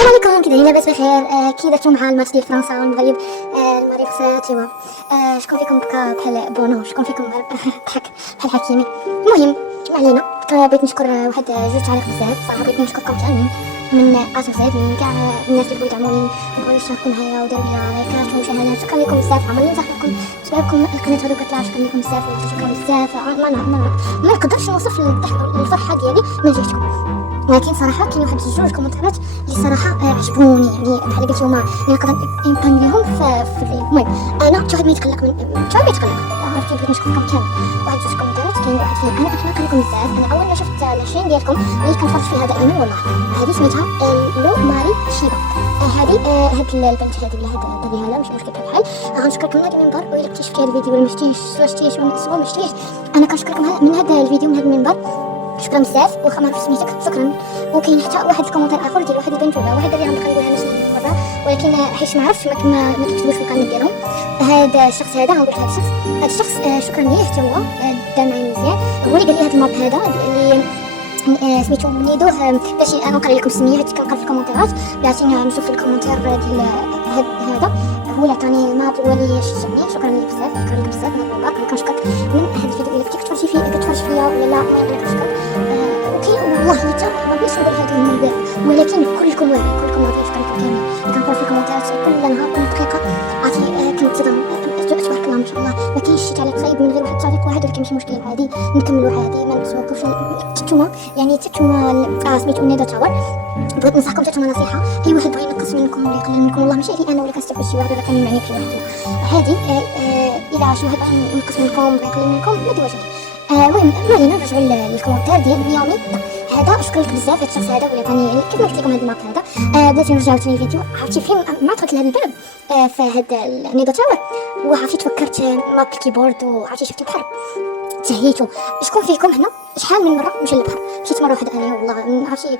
السلام عليكم، كي دايرين؟ لاباس بخير؟ كي درتو مع الماتش ديال فرنسا والمغرب؟ المغرب خسرات. ايوا شكون فيكم بكى بحال بونو؟ شكون فيكم ضحك بحال حكيمي؟ المهم ما علينا. بغيت نشكر واحد جوج تعاليق بزاف صراحه، بغيت نشكركم كاملين من اسف زاد من كاع الناس اللي بغاو يدعموني وبغاو يشاركوا معايا وداروا لي لايكات ومشاهدات. شكرا لكم بزاف، عمرني نزعل لكم بسببكم القناه هذو كطلع. شكرا لكم بزاف، شكرا بزاف. ما نقدرش نوصف الفرحه ديالي من جهتكم، ولكن صراحه كاين واحد جوج كومنتات اللي صراحه عجبوني، يعني بحال قلت هما نقدر نبانيهم في المهم انا شي واحد ما يتقلق من شي واحد ما يتقلق. عرفتي بغيت نشكركم كامل. واحد جوج كومنتات كاين واحد فيه انا كنحماق لكم بزاف. انا اول ما شفت لاشين ديالكم اللي كنفرج فيها دائما والله، هذه سميتها لو ماري شيبا. هذه هاد البنت هذه ولا هاد الدري هذا ماشي مشكل بحال غنشكركم من هذا المنبر. وإلا كنتي شفتي هذا الفيديو ولا ما شفتيش ولا ما شفتيش انا كنشكركم من هذا الفيديو من هذا المنبر. شكرا بزاف، واخا ما عرفتش سميتك شكرا. وكاين حتى واحد الكومنتير اخر ديال واحد البنت ولا واحد اللي غنبقى نقولها ماشي مره، ولكن حيت ما عرفتش ما كيكتبوش في القناه ديالهم. هذا الشخص هذا غنقول هذا الشخص شكرا ليه حتى هو دار معايا مزيان. هو اللي قال لي هذا الماب هذا اللي سميتو نيدوه باش انا نقرا لكم السميه حيت كنقرا في الكومنتيرات. بلاتي نشوف في الكومنتير ديال هذا هو اللي عطاني الماب هو اللي شجعني. شكرا لك بزاف، شكرا لك بزاف من المنبر. كنشكرك من هذا الفيديو. الا كنتي كتفرجي فيا ولا لا المهم انا كنشكرك. وكاين والله حتى ما بغيتش نقول هذا الموضوع، ولكن كلكم واعي كلكم واعي. شكرا لكم كاملين اللي كنقرا في الكومنتيرات كل نهار كل دقيقه. عرفتي كنتصدم تبارك الله ما شاء الله. ما كاينش شي تعليق خايب من غير واحد التعليق واحد، ولكن ماشي مشكل عادي نكملوا عادي ما نتوقفوش. تتوما يعني تتوما سميتو نيدو تاور. بغيت ننصحكم تتوما نصيحه، اي واحد بغى ينقص منكم ولا يقلل منكم والله ماشي علي انا ولا كنستافد شي واحد ولا كنمعني بشي واحد عادي. الا شي واحد بغى ينقص منكم بغى يقلل منكم ما ديروش عليه. المهم ما علينا نرجعوا للكومنتير ديال ميامي هذا. شكرا لك بزاف هذا الشخص هذا ولا ثاني كيف ما قلت لكم هذا الماب هذا. بلاتي نرجعوا ثاني فيديو. عرفتي فين ما دخلت لهذا الباب في هذا النيدو تاور وعرفتي تفكرت ماب الكيبورد وعرفتي شفت البحر تهيتو. شكون فيكم هنا شحال من مره مشى للبحر؟ مشيت مره واحده انا والله. عرفتي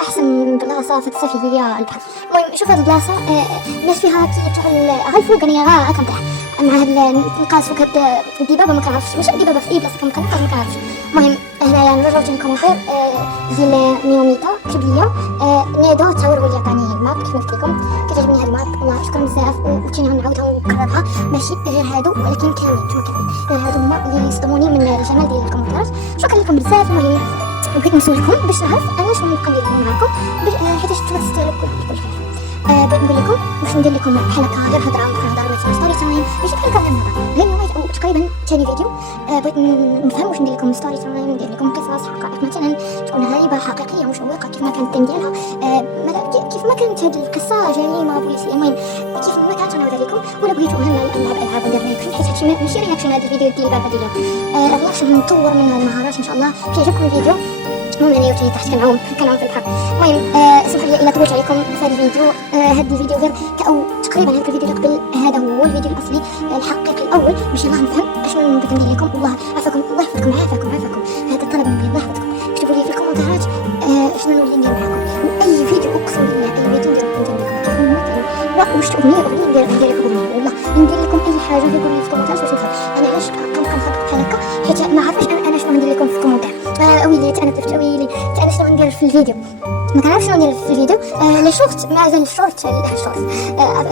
احسن بلاصه في الصيف هي البحر. المهم شوف هذه البلاصه الناس فيها كيطلعوا غير الفوق. انا كنطيح مع هاد النقاص فوق هاد الدبابه ما كنعرفش ماشي الدبابه في اي بلاصه كنبقى نقاص ما كنعرفش. المهم هنايا نرجعو تاني كومونتير ديال ميوميتا كتب ليا نيدو تاور هو اللي عطاني الماب. كيف قلت لكم كتعجبني هاد الماب والله شكرا بزاف. وثاني غنعاودها ونكررها ماشي غير هادو ولكن كامل غير هادو هما اللي صدموني من الجمال ديال الكومنتات. شكرا لكم بزاف. المهم بغيت نسولكم باش نعرف انا شنو نبقى ندير معاكم حيت تستاهلوا كل خير. بغيت نقول لكم واش ندير لكم بحال هكا غير هضره مثلا ستوري تايم ماشي بحال هكا غير نهضر غير تقريبا ثاني فيديو. بغيت نفهم واش ندير لكم ستوري تايم ندير لكم قصص حقائق مثلا تكون غريبه حقيقيه مشوقه كيف ما كانت التيم ديالها كيف ما كانت هذه القصه جريمه بوليسيه. المهم كيف ما كانت نعاودها لكم. ولا بغيتو نلعب العاب وندير رياكشن حيت هادشي ماشي رياكشن هذا الفيديو ديال البارحه ديال اليوم رياكشن نطور من المهارات ان شاء الله. كي يعجبكم الفيديو المهم انا وتاني تحت كنعوم في البحر. المهم سمحوا لي الا طولت عليكم في هذا الفيديو. هذا الفيديو غير او تقريبا هذا الفيديو اللي قبل هذا هو الفيديو الاصلي الحقيقي الاول باش يلاه نفهم اشنو نبغي ندير لكم. والله عافاكم الله يحفظكم عافاكم هذا الطلب مني الله يحفظكم. اكتبوا لي في الكومنتات شنو نولي ندير معكم. واي فيديو اقسم بالله اي فيديو ندير لكم كيف ما واش اغنيه ندير لكم اغنيه والله ندير لكم اي حاجه. قولوا لي في الكومنتات واش نفهم انا علاش كنخطط بحال هكا حيت ما عرفتش انا شنو ندير لكم في الكومنتات. ويلي انا درت ويلي انا شنو ندير في الفيديو ما كنعرفش شنو ندير في الفيديو. لي شورت مازال الشورت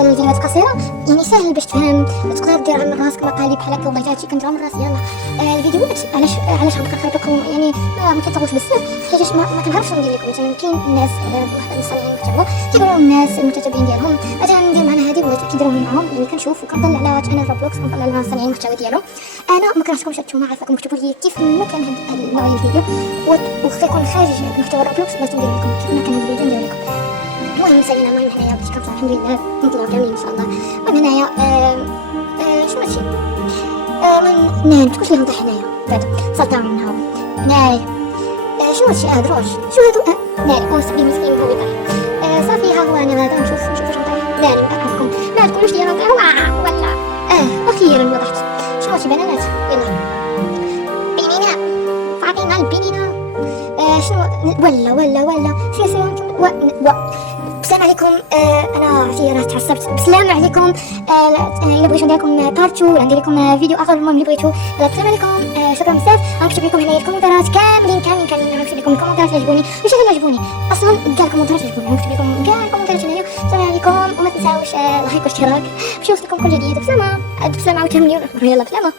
الفيديوهات القصيره يعني ساهل باش تفهم تقدر ديرها من راسك مقالب بحال هكا وبغيت هادشي كنديرها من راسي. يلاه الفيديوهات علاش غنبقى نخرب لكم يعني ما كيطولش بزاف حيت ما كنعرفش شنو ندير لكم. مثلا كاين الناس المصنعين المحتوى كيقولوا الناس المتابعين ديالهم مثلا ندير معنا هذه بغيت كيديروا معاهم يعني كنشوف وكنطلع على انا روبلوكس كنطلع على مصنعين المحتوى ديالهم. انا ما كرهتكمش نتوما عارفاكم كتبوا لي كيف ما كان هذا النوع ديال الفيديو وخصو يكون خارج محتوى روبلوكس بغيت ندير لكم كيف ما كان هذا الفيديو ندير لكم. المهم سالينا المهم هنايا بديت كنطلع الحمد لله نطلعوا كاملين ان شاء الله. المهم هنايا شنو هادشي المهم تكونش لي نطيح هنايا بعدا سلطه منها هنايا شنو هادشي دروج شو هادو ناري كونسبي مسكين هو يطيح صافي ها هو انا غادا نشوف واش نطيح ناري نعرفكم ما تقولوش لي نطيح ولا اخيرا وضحت شنو هادشي بنانات يلا بنينه فاطمه البنينه شنو ولا سير نكمل بسلام عليكم. انا عرفتي راه تعصبت. بسلام عليكم. الا بغيتو ندير لكم بارت 2 ولا ندير لكم فيديو اخر، المهم اللي بغيتو. السلام عليكم. شكرا بزاف. غنكتب لكم هنايا الكومنتات كاملين غنكتب لكم الكومنتات اللي عجبوني، ماشي غير اللي عجبوني، اصلا كاع الكومنتات اللي عجبوني غنكتب لكم كاع الكومنتات هنايا. السلام عليكم، وما تنساوش لايك واشتراك باش يوصلكم كل جديد. بسلامه عاوتاني مليون. يلا بسلامه.